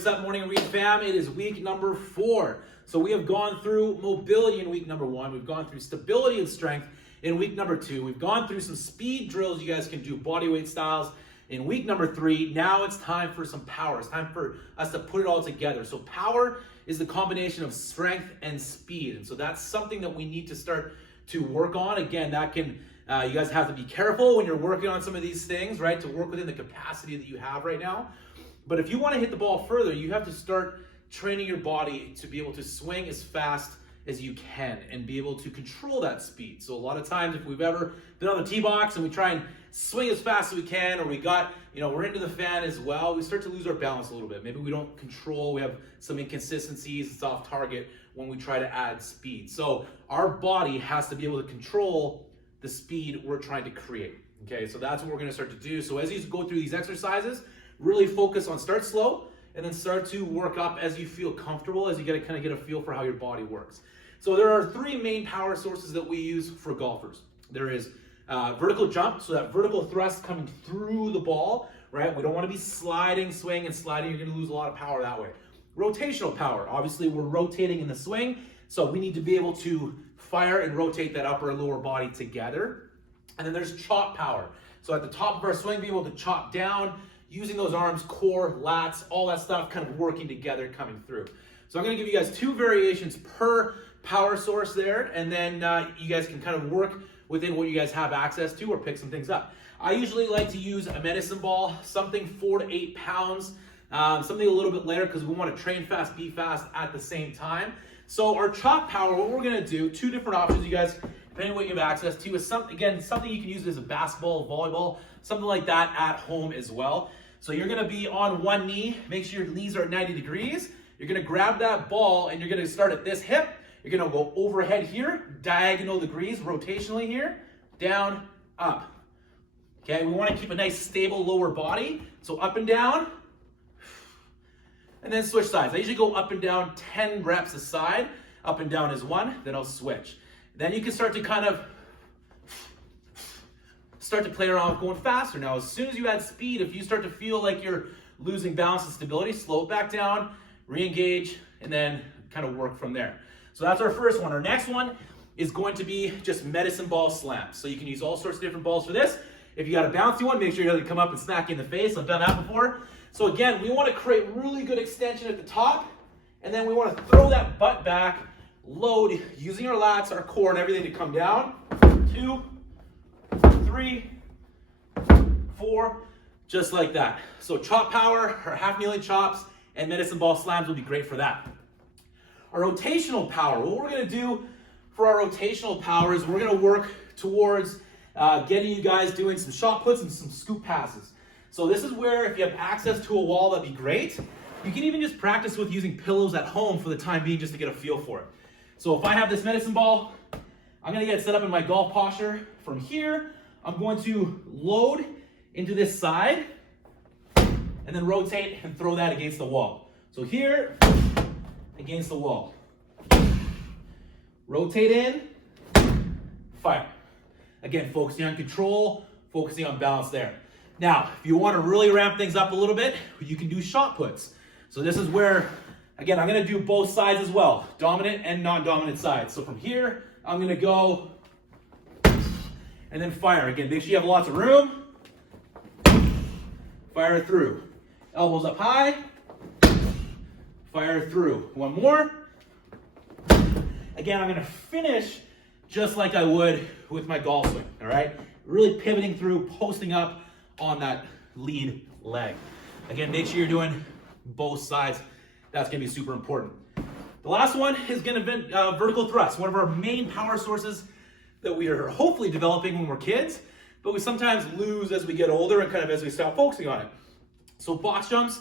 what's up, Morning Read fam? It is week number 4. So we have gone through mobility in week number 1. We've gone through stability and strength in week number 2. We've gone through some speed drills you guys can do, body weight styles in week number 3. Now it's time for some power. It's time for us to put it all together. So power is the combination of strength and speed. And so that's something that we need to start to work on. Again, that can, you guys have to be careful when you're working on some of these things, right? To work within the capacity that you have right now. But if you want to hit the ball further, you have to start training your body to be able to swing as fast as you can and be able to control that speed. So a lot of times if we've ever been on the tee box and we try and swing as fast as we can, or we got, we're into the fan as well, we start to lose our balance a little bit. Maybe we don't control, we have some inconsistencies, it's off target when we try to add speed. So our body has to be able to control the speed we're trying to create. Okay, so that's what we're gonna start to do. So as you go through these exercises, really focus on start slow and then start to work up as you feel comfortable, as you kind of get a feel for how your body works. So there are 3 main power sources that we use for golfers. There is vertical jump, so that vertical thrust coming through the ball, right? We don't want to be sliding, swing, and sliding. You're going to lose a lot of power that way. Rotational power, obviously we're rotating in the swing, so we need to be able to fire and rotate that upper and lower body together. And then there's chop power. So at the top of our swing, be able to chop down, using those arms, core, lats, all that stuff kind of working together, coming through. So I'm going to give you guys 2 variations per power source there, and then you guys can kind of work within what you guys have access to or pick some things up. I usually like to use a medicine ball, something 4 to 8 pounds, something a little bit lighter because we want to train fast, be fast at the same time. So our chop power, what we're going to do, 2 different options, you guys, depending on what you have access to, is something you can use as a basketball, volleyball, something like that at home as well. So you're going to be on one knee, make sure your knees are at 90 degrees. You're going to grab that ball and you're going to start at this hip. You're going to go overhead here, diagonal degrees, rotationally here, down, up. Okay, we want to keep a nice stable lower body. So up and down, and then switch sides. I usually go up and down 10 reps a side. Up and down is 1, then I'll switch. Then you can start to kind of play around with going faster. Now, as soon as you add speed, if you start to feel like you're losing balance and stability, slow it back down, re-engage, and then kind of work from there. So that's our first one. Our next one is going to be just medicine ball slams. So you can use all sorts of different balls for this. If you got a bouncy one, make sure you doesn't come up and smack you in the face. I've done that before. So again, we want to create really good extension at the top, and then we want to throw that butt back, load, using our lats, our core, and everything to come down. 2, 3, 4, just like that. So chop power, or half kneeling chops, and medicine ball slams will be great for that. Our rotational power, what we're going to do for our rotational power is we're going to work towards getting you guys doing some shot puts and some scoop passes. So this is where, if you have access to a wall, that'd be great. You can even just practice with using pillows at home for the time being, just to get a feel for it. So if I have this medicine ball, I'm going to get set up in my golf posture. From here, I'm going to load into this side and then rotate and throw that against the wall. So here, against the wall. Rotate in, fire. Again, focusing on control, focusing on balance there. Now, if you want to really ramp things up a little bit, you can do shot puts. So this is where, again, I'm going to do both sides as well, dominant and non-dominant sides. So from here, I'm going to go and then fire. Again, make sure you have lots of room. Fire through. Elbows up high. Fire through. One more. Again, I'm going to finish just like I would with my golf swing, all right? Really pivoting through, posting up on that lead leg. Again, make sure you're doing both sides. That's going to be super important. The last one is going to be vertical thrust, one of our main power sources that we are hopefully developing when we're kids, but we sometimes lose as we get older and kind of as we stop focusing on it. So box jumps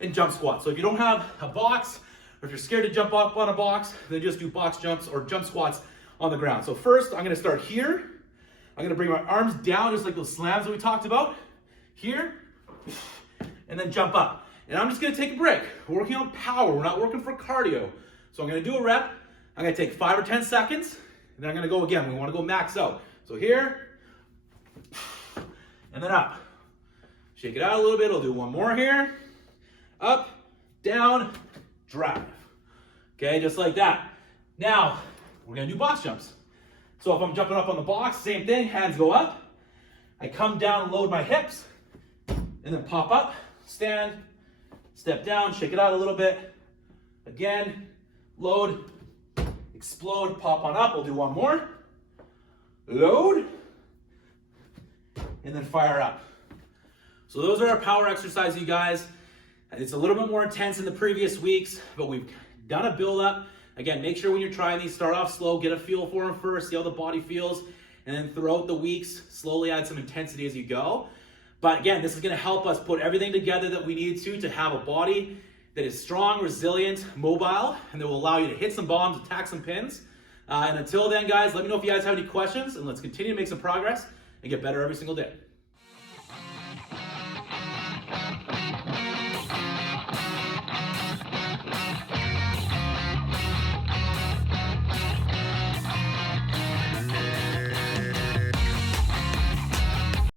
and jump squats. So if you don't have a box, or if you're scared to jump up on a box, then just do box jumps or jump squats on the ground. So first, I'm going to start here. I'm going to bring my arms down just like those slams that we talked about. Here, and then jump up. And I'm just going to take a break. We're working on power. We're not working for cardio. So I'm going to do a rep. I'm going to take 5 or 10 seconds, and then I'm going to go again. We want to go max out. So here, and then up. Shake it out a little bit. I'll do one more here. Up, down, drive. Okay, just like that. Now, we're gonna do box jumps. So if I'm jumping up on the box, same thing, hands go up. I come down, load my hips, and then pop up, stand, step down, shake it out a little bit. Again, load, explode, pop on up. We'll do one more. Load, and then fire up. So those are our power exercises, you guys. It's a little bit more intense than the previous weeks, but we've done a build up. Again, make sure when you're trying these, start off slow, get a feel for them first, see how the body feels, and then throughout the weeks, slowly add some intensity as you go. But again, this is gonna help us put everything together that we need to have a body that is strong, resilient, mobile, and that will allow you to hit some bombs, attack some pins. And until then, guys, let me know if you guys have any questions, and let's continue to make some progress and get better every single day.